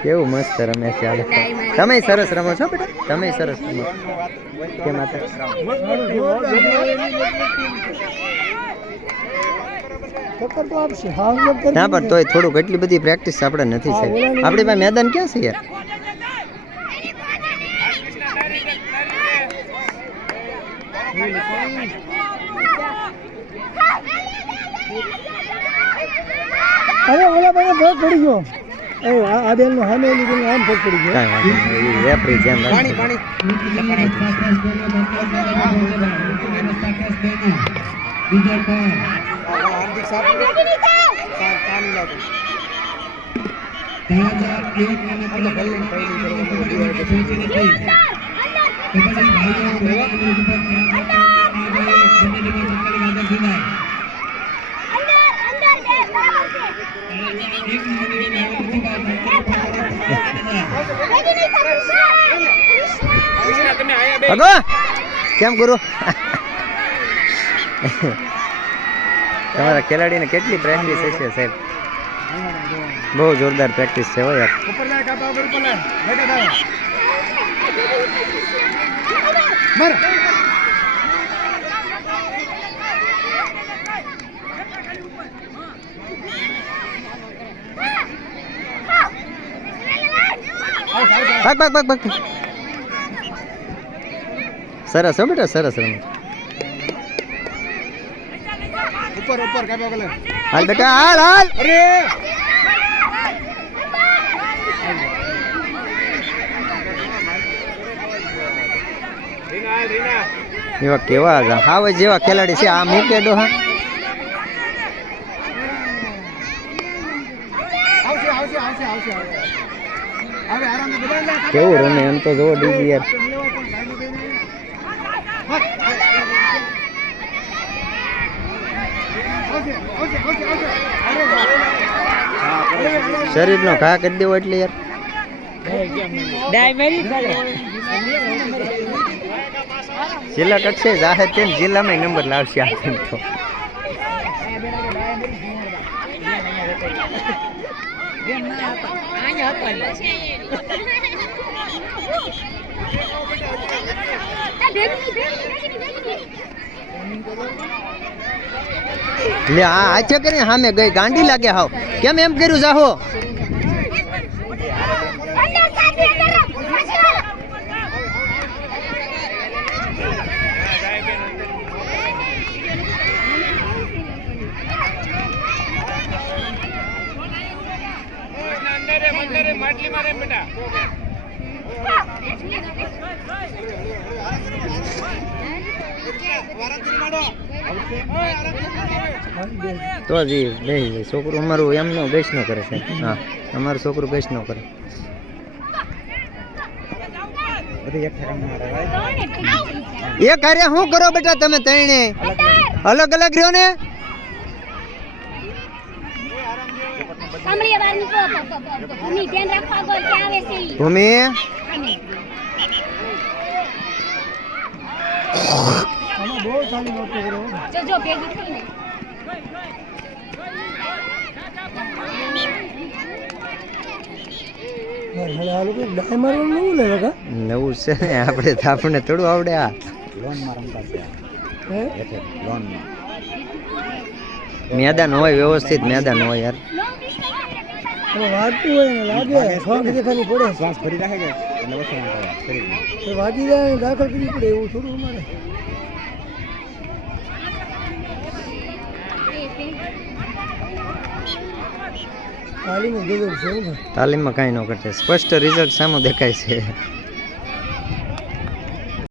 કેવું મસ્ત રમે છે તમે સરસ રમો છો બેટા? તમે સરસ રમો કે હતા ટક્કર તો આપશે હા ના, પણ તોય થોડુંક એટલી બધી પ્રેક્ટિસ આપણે નથી છે આપણી પાસે મેદાન ક્યાં છે યાર? અરે ઓલા ભાઈ ભોગ પડી ગયો. એ આ બેન નો સામે લીધું આમ ભોગ પડી ગયો. કાંઈ વાંધો નહીં રેફરી ધ્યાન રાખજો ભગો કેમ ગુરુ? તમારા ખેલાડીને કેટલી પ્રેક્ટિસ હશે સાહેબ? બહુ જોરદાર પ્રેક્ટિસ છે હો યાર. ઉપર ઉપર ઉપર લાય બેટા દાવ મર ભાગ ભાગ ભાગ ભાગ સરસ હો બેટા સરસ રમે ઉપર ઉપર કાપા ઉપર હાલ બેટા હાલ એવા કેવા હતા? હાવ જેવા ખેલાડી છે આ મૂકે દો કાપા કેવું રમે એમ તો જોવો ડીજી યાર. શરીરનો ઘા કરી દેવો એટલે યાર. જિલ્લા કક્ષે જાહેર તેમ જિલ્લામાં નંબર લાવશે આ team તો. લે, આ આચે કરીને સામે ગઈ ગાંડી લાગે હાવ. કેમ એમ કર્યું જાહો? તો જી નહીં છોકરું અમારું એમનો બેસ નો કરે છે. હા, અમારું છોકરું બેસ નો કરે. એ કાર્ય શું કરો બેટા તમે ત્રણે? અલગ અલગ રહ્યો ને? ધ્યાન રાખવા ગોળ કે આવે છે. ભૂમિ? બહુ સારી નોટ કરો. જો જો ભેગી થઈને. આ લોકો ડાય મારવાનું નવું લે છે ને આપણે તો આપણને થોડું આવડે આ. હે? મેદાન હોય વ્યવસ્થિત મેદાન હોય યાર. વાગતું હોય ને લાગે. શ્વાસ દેખાની પડે શ્વાસ ફરી રાખે કે વાગી જાય ને દાખલ કરવી પડે એવું થોડું અમારે. તાલીમમાં કાંઈ ન કરતા. સ્પષ્ટ રિઝલ્ટ સામું દેખાય છે.